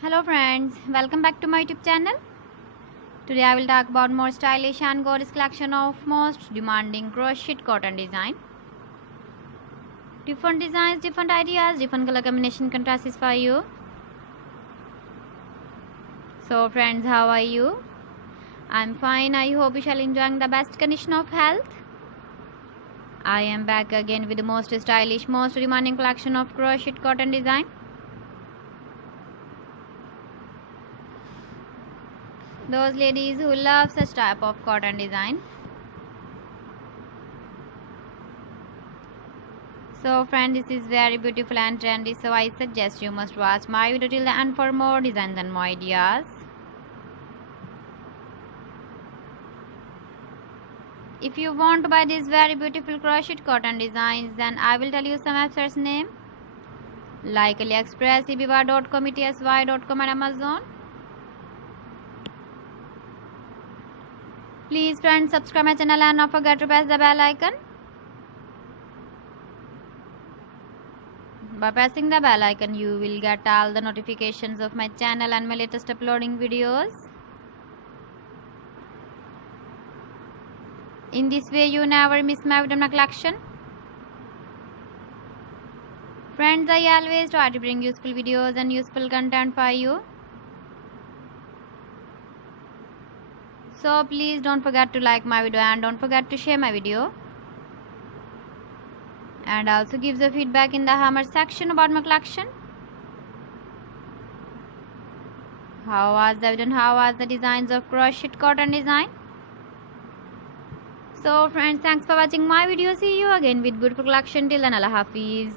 Hello friends, welcome back to my YouTube channel. Today I will talk about more stylish and gorgeous collection of most demanding crochet cotton design. Different designs, different ideas, different color combination can satisfy you. So friends, how are you? I'm fine. I hope you shall enjoying the best condition of health. I am back again with the most stylish, most demanding collection of crochet cotton design. Those ladies who love such type of cotton design. So friend, this is very beautiful and trendy, so I suggest you must watch my video till the end for more designs and more ideas. If you want to buy these very beautiful crochet cotton designs, then I will tell you some websites name like AliExpress, eBay.com, ETSY.com and Amazon. Please friends, subscribe my channel and not forget to press the bell icon. By pressing the bell icon, you will get all the notifications of my channel and my latest uploading videos. In this way, you never miss my video collection. Friends, I always try to bring useful videos and useful content for you. So please don't forget to like my video and don't forget to share my video. And also give the feedback in the comment section about my collection. How was the video and how was the designs of crochet cotton design? So friends, thanks for watching my video. See you again with beautiful collection. Till then, Allah Hafiz.